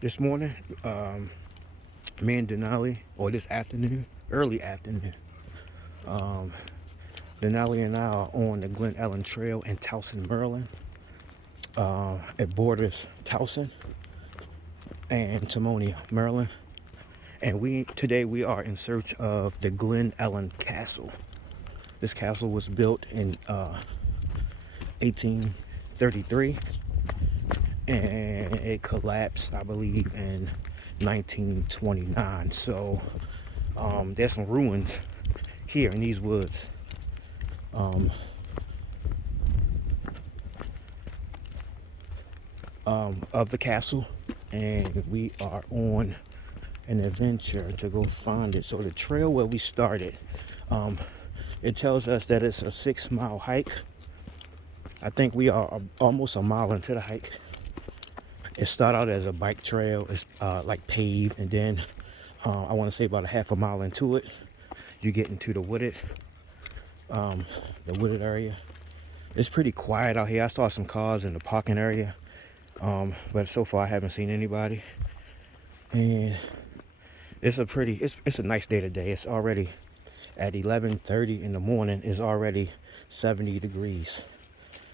This morning, me and Denali, or this afternoon, early afternoon, um, Denali and I are on the Glen Ellen Trail in Towson, Maryland. It borders Towson and Timonium, Maryland. And today we are in search of the Glen Ellen Castle. This castle was built in 1833, and it collapsed, I believe, in 1929. So there's some ruins here in these woods. Of the castle, and we are on an adventure to go find it. So the trail where we started, it tells us that it's a 6-mile hike. I think we are almost a mile into the hike. It started out as a bike trail. It's like paved, and then I want to say about a half a mile into it, you get into the wooded area. It's pretty quiet out here. I saw some cars in the parking area, but so far I haven't seen anybody. And it's a nice day today. It's already at 11:30 in the morning. It's already 70 degrees,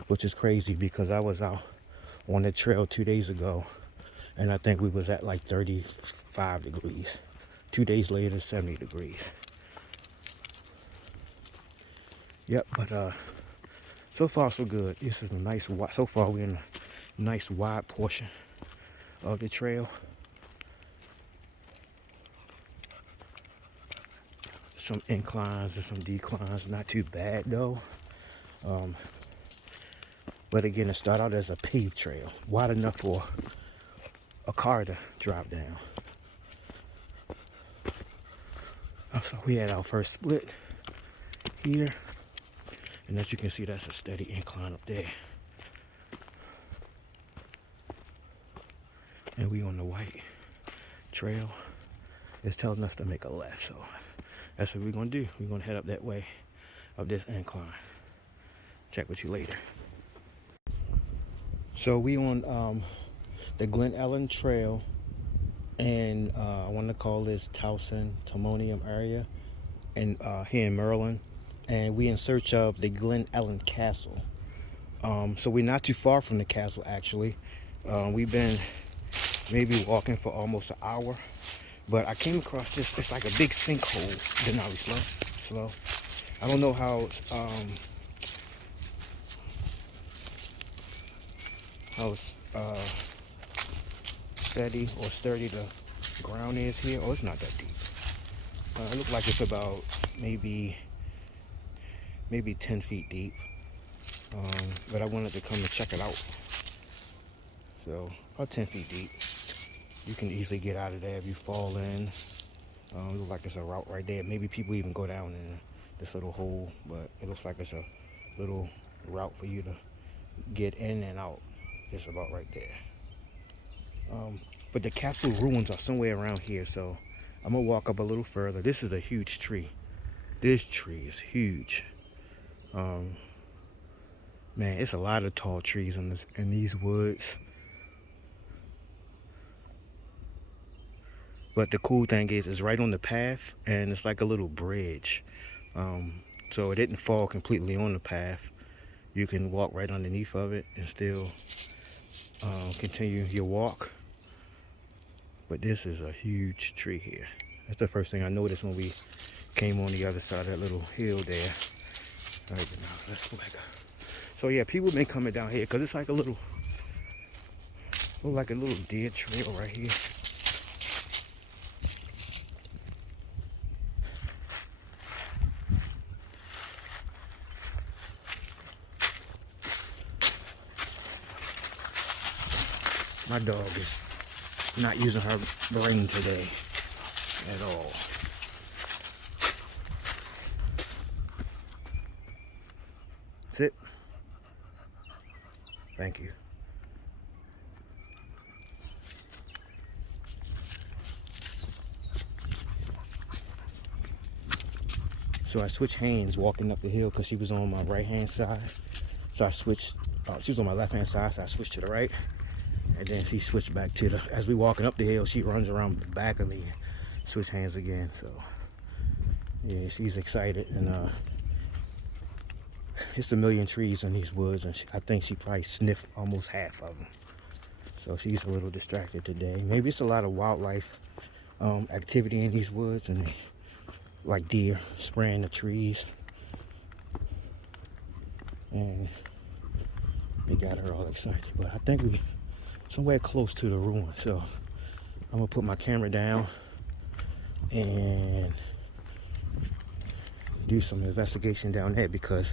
which is crazy because I was out on the trail 2 days ago, and I think we was at like 35 degrees. 2 days later, 70 degrees. Yep, but so far so good. This is a nice, so far we're in a nice wide portion of the trail. Some inclines and some declines, not too bad though. But again, it started out as a paved trail, wide enough for a car to drive down. So we had our first split here, and as you can see, that's a steady incline up there. And we on the white trail. It's telling us to make a left, so that's what we're gonna do. We're gonna head up that way, up this incline. Check with you later. So we on the Glen Ellen Trail, and I want to call this Towson, Timonium area, and here in Maryland, and we in search of the Glen Ellen Castle. So we're not too far from the castle actually. We've been maybe walking for almost an hour, but I came across this. It's like a big sinkhole. Denali, slow. I don't know how steady or sturdy the ground is here. Oh, it's not that deep. It looks like it's about maybe 10 feet deep. But I wanted to come and check it out. So about 10 feet deep. You can easily get out of there if you fall in. It looks like it's a route right there. Maybe people even go down in this little hole, but it looks like it's a little route for you to get in and out. Just about right there. But the castle ruins are somewhere around here, so I'm gonna walk up a little further. This is a huge tree. This tree is huge. Man, it's a lot of tall trees in these woods. But the cool thing is, it's right on the path, and it's like a little bridge. So it didn't fall completely on the path. You can walk right underneath of it and still continue your walk. But this is a huge tree here. That's the first thing I noticed when we came on the other side of that little hill there. All right, now let's go back up. So yeah, people been coming down here because it's like a little dead trail right here. My dog is not using her brain today at all. Sit. Thank you. So I switched hands walking up the hill because she was on my right hand side. So I switched, she was on my left hand side, so I switched to the right. And then she switched back to the, as we walking up the hill, she runs around the back of me and switch hands again. So yeah, she's excited. And it's a million trees in these woods, and I think she probably sniffed almost half of them. So she's a little distracted today. Maybe it's a lot of wildlife activity in these woods, and like deer spraying the trees, and they got her all excited. But I think we somewhere close to the ruin, so I'm gonna put my camera down and do some investigation down there, because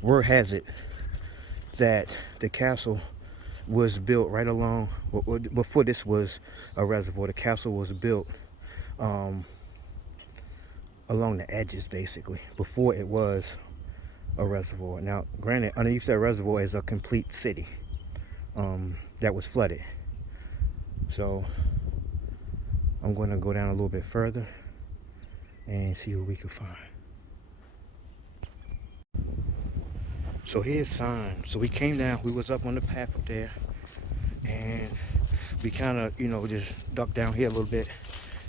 word has it that the castle was built right along, before this was a reservoir, the castle was built along the edges, basically, before it was a reservoir. Now granted, underneath that reservoir is a complete city that was flooded. So I'm going to go down a little bit further and see what we can find. So here's sign. So we came down, we was up on the path up there, and we kind of, just ducked down here a little bit,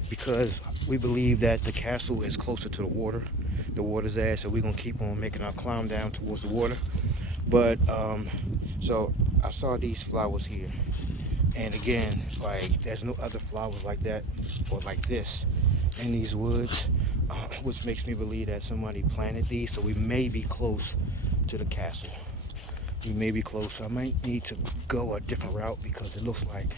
because we believe that the castle is closer to the water's edge. So we're gonna keep on making our climb down towards the water. But so I saw these flowers here, and again, like, there's no other flowers like that or like this in these woods, which makes me believe that somebody planted these. So we may be close to the castle. We may be close. I might need to go a different route, because it looks like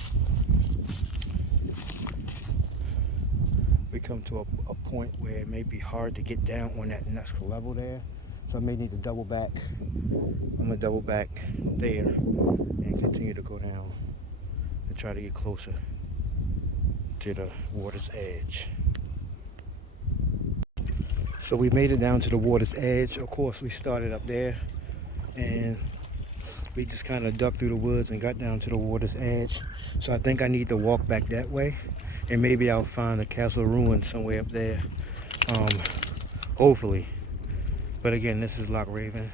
we come to a point where it may be hard to get down on that next level there. So I may need to double back. I'm gonna double back there and continue to go down and try to get closer to the water's edge. So we made it down to the water's edge. Of course, we started up there, and we just kind of ducked through the woods and got down to the water's edge. So I think I need to walk back that way, and maybe I'll find the castle ruin somewhere up there, hopefully. But again, this is Loch Raven,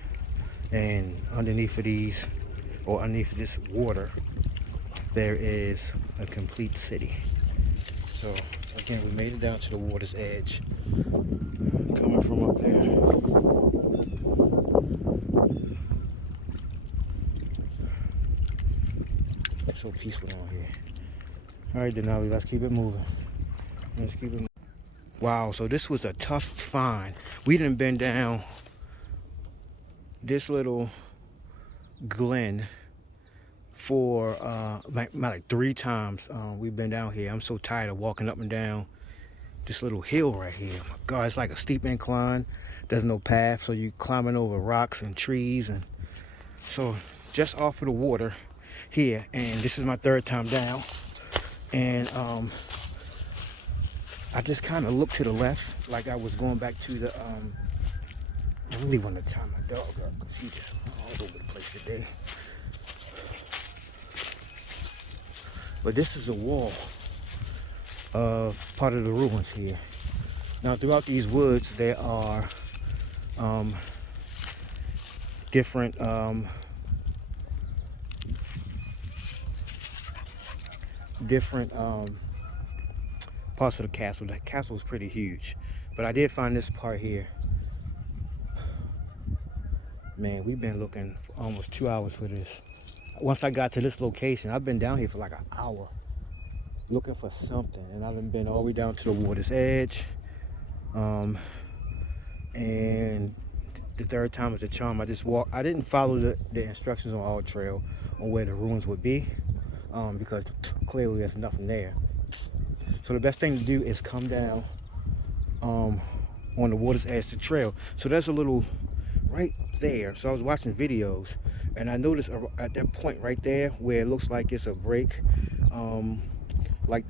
and underneath of these, or underneath this water, there is a complete city. So again, we made it down to the water's edge, coming from up there. It's so peaceful down here. All right, Denali, let's keep it moving. Let's keep it moving. Wow, so this was a tough find. We done been down this little glen for like 3 times. We've been down here. I'm so tired of walking up and down this little hill right here. My God, it's like a steep incline. There's no path, so you climbing over rocks and trees. And so just off of the water here, and this is my 3rd time down, and I just kind of looked to the left like I was going back to the I really want to tie my dog up, because he's just all over the place today. But this is a wall of part of the ruins here. Now throughout these woods there are different parts of the castle. The castle is pretty huge, but I did find this part here. Man, we've been looking for almost 2 hours for this. Once I got to this location, I've been down here for like an hour looking for something, and I've been all the way down to the water's edge, and the 3rd time was a charm. I just walked. I didn't follow the instructions on All Trail on where the ruins would be, because clearly there's nothing there. So the best thing to do is come down on the water's edge to trail. So there's a little right there. So I was watching videos, and I noticed at that point right there where it looks like it's a break, like like